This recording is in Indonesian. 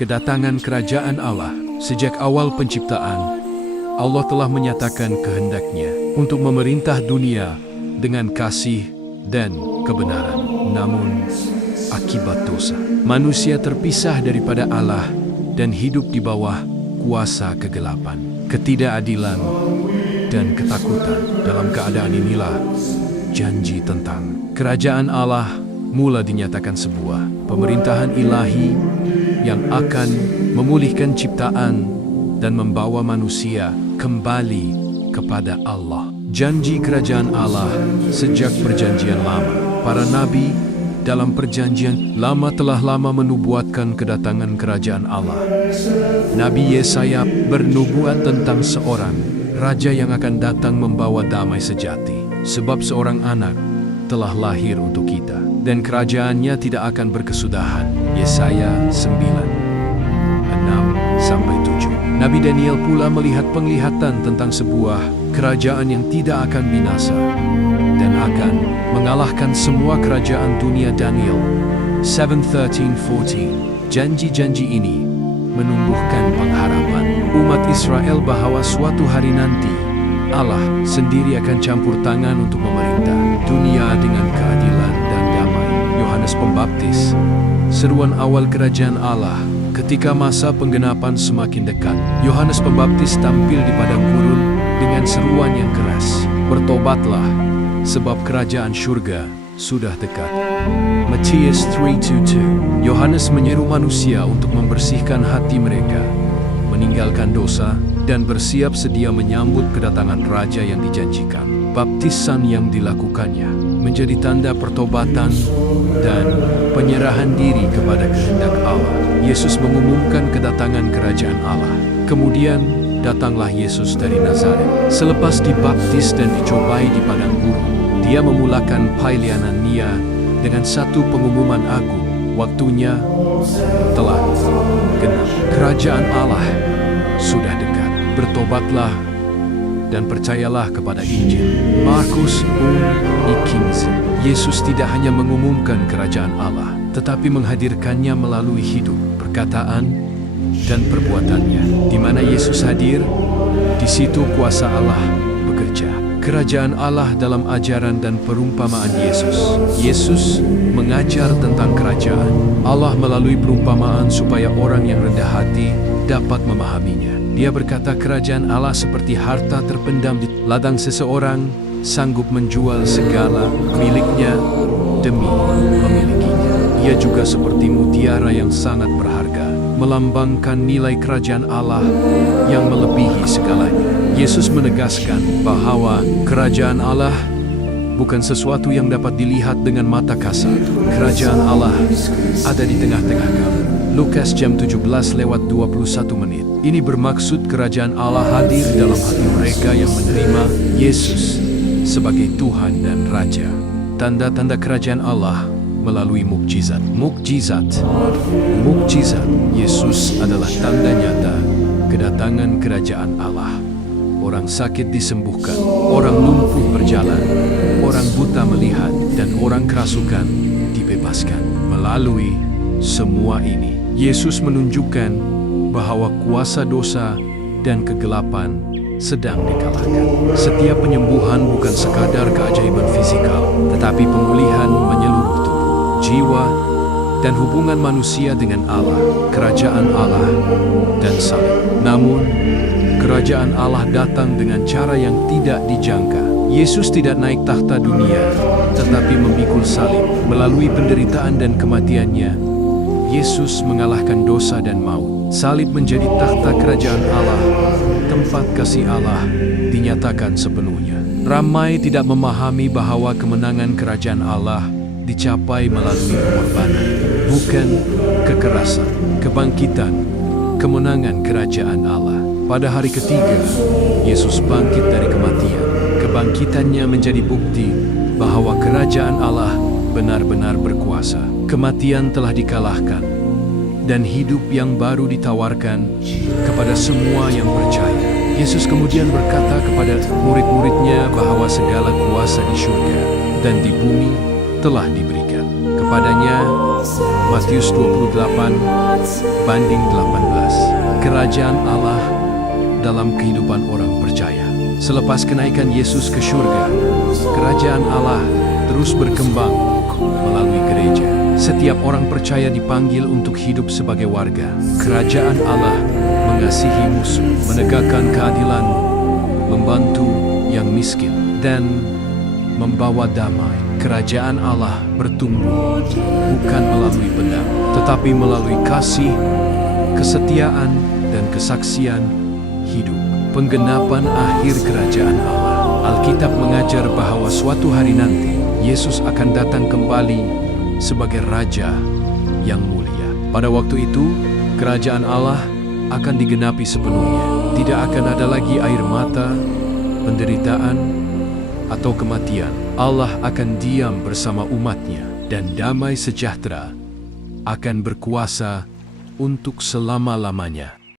kedatangan kerajaan Allah. Sejak awal penciptaan, Allah telah menyatakan kehendak-Nya untuk memerintah dunia dengan kasih dan kebenaran. Namun, akibat dosa, manusia terpisah daripada Allah dan hidup di bawah kuasa kegelapan, ketidakadilan, dan ketakutan. Dalam keadaan inilah, janji tentang kerajaan Allah mula dinyatakan, sebuah pemerintahan ilahi yang akan memulihkan ciptaan dan membawa manusia kembali kepada Allah. Janji kerajaan Allah sejak perjanjian lama. Para nabi dalam perjanjian lama telah lama menubuatkan kedatangan kerajaan Allah. Nabi Yesaya bernubuat tentang seorang raja yang akan datang membawa damai sejati. Sebab seorang anak telah lahir untuk kita, dan kerajaannya tidak akan berkesudahan. Yesaya 9:6-7. Nabi Daniel pula melihat penglihatan tentang sebuah kerajaan yang tidak akan binasa dan akan mengalahkan semua kerajaan dunia. Daniel 7:13-14. Janji-janji ini menumbuhkan pengharapan umat Israel bahwa suatu hari nanti Allah sendiri akan campur tangan untuk memerintah dunia dengan keadilan dan damai. Yohanes Pembaptis, seruan awal kerajaan Allah. Ketika masa penggenapan semakin dekat, Yohanes Pembaptis tampil di padang gurun dengan seruan yang keras, "Bertobatlah, sebab kerajaan surga sudah dekat." Matius 3:22. Yohanes menyeru manusia untuk membersihkan hati mereka, meninggalkan dosa, dan bersiap sedia menyambut kedatangan Raja yang dijanjikan. Baptisan yang dilakukannya menjadi tanda pertobatan dan penyerahan diri kepada kehendak Allah. Yesus mengumumkan kedatangan kerajaan Allah. Kemudian datanglah Yesus dari Nazaret. Selepas dibaptis dan dicobai di padang gurun, Dia memulakan pelayanannya dengan satu pengumuman agung. Waktunya telah genap. Kerajaan Allah sudah dekat. Bertobatlah dan percayalah kepada Injil. Markus 1:15. Yesus tidak hanya mengumumkan kerajaan Allah, tetapi menghadirkannya melalui hidup, perkataan, dan perbuatannya. Di mana Yesus hadir, di situ kuasa Allah bekerja. Kerajaan Allah dalam ajaran dan perumpamaan Yesus. Yesus mengajar tentang kerajaan Allah melalui perumpamaan supaya orang yang rendah hati dapat memahaminya. Dia berkata, kerajaan Allah seperti harta terpendam di ladang. Seseorang sanggup menjual segala miliknya demi memilikinya. Ia juga seperti mutiara yang sangat berharga, melambangkan nilai kerajaan Allah yang melebihi segalanya. Yesus menegaskan bahwa kerajaan Allah bukan sesuatu yang dapat dilihat dengan mata kasar. Kerajaan Allah ada di tengah-tengah kamu. Lukas jam 17:21. Ini bermaksud kerajaan Allah hadir dalam hati mereka yang menerima Yesus sebagai Tuhan dan Raja. Tanda-tanda kerajaan Allah melalui mukjizat. Mukjizat. Yesus adalah tanda nyata kedatangan kerajaan Allah. Orang sakit disembuhkan, orang lumpuh berjalan, orang buta melihat, dan orang kerasukan dibebaskan. Melalui semua ini, Yesus menunjukkan bahwa kuasa dosa dan kegelapan sedang dikalahkan. Setiap penyembuhan bukan sekadar keajaiban fisikal, tetapi pemulihan menyeluruh tubuh, jiwa, dan hubungan manusia dengan Allah, kerajaan Allah, dan salib. Namun, kerajaan Allah datang dengan cara yang tidak dijangka. Yesus tidak naik tahta dunia, tetapi memikul salib. Melalui penderitaan dan kematiannya, Yesus mengalahkan dosa dan maut. Salib menjadi takhta kerajaan Allah, tempat kasih Allah dinyatakan sepenuhnya. Ramai tidak memahami bahwa kemenangan kerajaan Allah dicapai melalui pengorbanan, bukan kekerasan. Kebangkitan, kemenangan kerajaan Allah. Pada hari ketiga, Yesus bangkit dari kematian. Kebangkitannya menjadi bukti bahwa kerajaan Allah benar-benar berkuasa. Kematian telah dikalahkan, dan hidup yang baru ditawarkan kepada semua yang percaya. Yesus kemudian berkata kepada murid-muridnya bahwa segala kuasa di surga dan di bumi telah diberikan kepadanya Matius 28 banding 18. Kerajaan Allah dalam kehidupan orang percaya. Selepas kenaikan Yesus ke surga, kerajaan Allah terus berkembang melalui gereja. Setiap orang percaya dipanggil untuk hidup sebagai warga. Kerajaan Allah mengasihi musuh, menegakkan keadilan, membantu yang miskin, dan membawa damai. Kerajaan Allah bertumbuh bukan melalui benda, tetapi melalui kasih, kesetiaan, dan kesaksian hidup. Penggenapan akhir kerajaan Allah. Alkitab mengajar bahwa suatu hari nanti Yesus akan datang kembali sebagai Raja yang mulia. Pada waktu itu, kerajaan Allah akan digenapi sepenuhnya. Tidak akan ada lagi air mata, penderitaan, atau kematian. Allah akan diam bersama umatnya, dan damai sejahtera akan berkuasa untuk selama-lamanya.